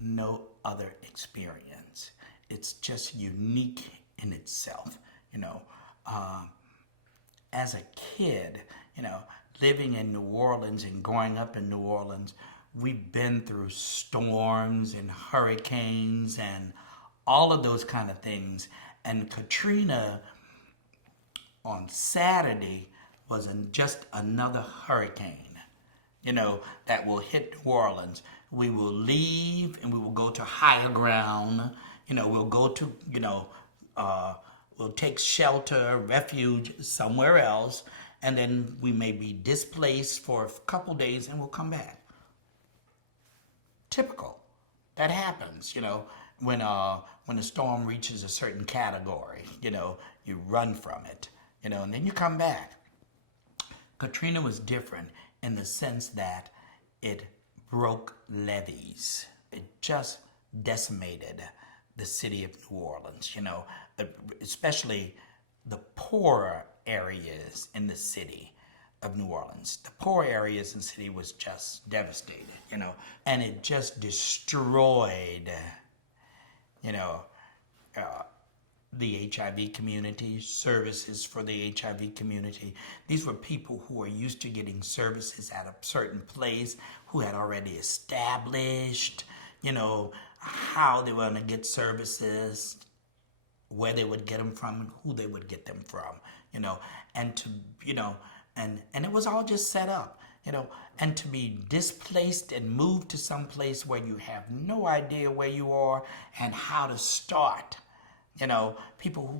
no other experience. It's just unique in itself, you know. As a kid, you know, living in New Orleans and growing up in New Orleans, we've been through storms and hurricanes and all of those kind of things. And Katrina on Saturday was just another hurricane, you know, that will hit New Orleans. We will leave and we will go to higher ground. You know, we'll go to, we'll take shelter, refuge somewhere else, and then we may be displaced for a couple days and we'll come back. Typical. That happens, you know, when the storm reaches a certain category, you know, you run from it, you know, and then you come back. Katrina was different in the sense that it broke levees. It just decimated the city of New Orleans, you know, especially the poorer areas in the city of New Orleans. The poor areas in the city was just devastated, you know, and it just destroyed, you know, the HIV community, services for the HIV community. These were people who were used to getting services at a certain place, who had already established, you know, how they were going to get services, where they would get them from, and who they would get them from, you know, and to, you know, and it was all just set up, you know, and to be displaced and moved to some place where you have no idea where you are and how to start. You know,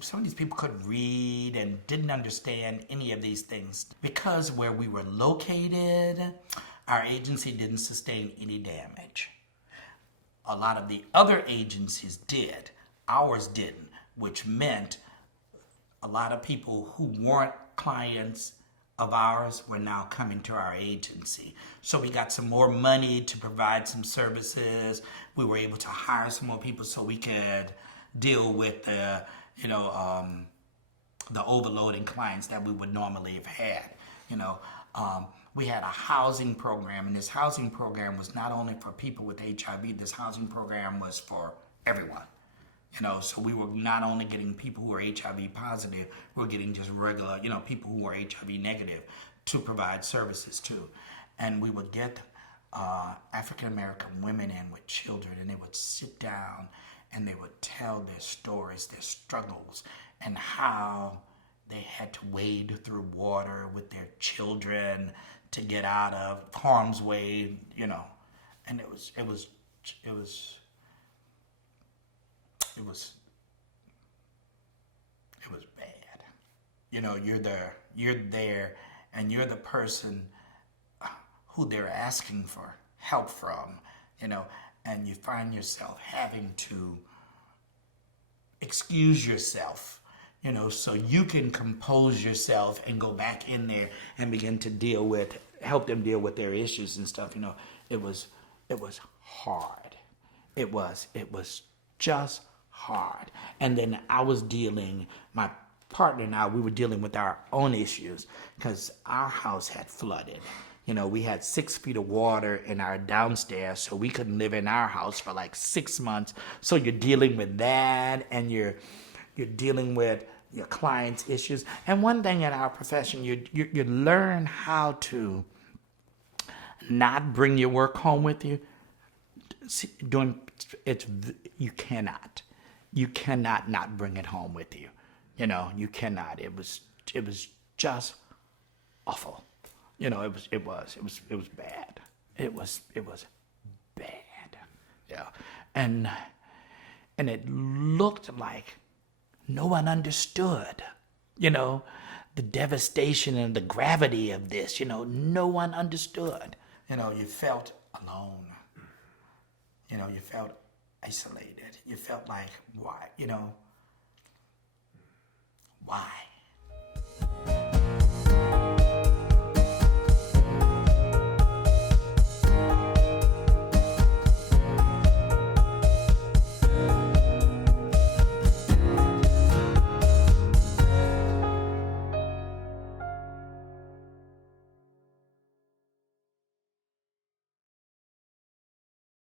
some of these people couldn't read and didn't understand any of these things. Because where we were located, our agency didn't sustain any damage. A lot of the other agencies did. Ours didn't, which meant a lot of people who weren't clients of ours were now coming to our agency. So we got some more money to provide some services. We were able to hire some more people so we could deal with the, you know, the overloading clients that we would normally have had. You know, we had a housing program, and this housing program was not only for people with HIV. This housing program was for everyone. You know, so we were not only getting people who are HIV positive, we were getting just regular, you know, people who are HIV negative to provide services to. And we would get African American women in with children, and they would sit down and they would tell their stories, their struggles, and how they had to wade through water with their children to get out of harm's way, you know. And it was bad. You know, you're there, and you're the person who they're asking for help from, you know, and you find yourself having to excuse yourself, you know, so you can compose yourself and go back in there and begin to help them deal with their issues and stuff. You know, it was hard. It was just hard. And then my partner and I, we were dealing with our own issues because our house had flooded. You know, we had 6 feet of water in our downstairs, so we couldn't live in our house for like 6 months. So you're dealing with that, and you're dealing with your clients' issues. And one thing in our profession, you learn how to not bring your work home with you. You cannot not bring it home with you. You know, you cannot. It was just awful. You know, it was bad. It was bad. Yeah. And it looked like no one understood, you know, the devastation and the gravity of this. You know, no one understood. You know, you felt alone. You know, you felt isolated. You felt like, why, you know,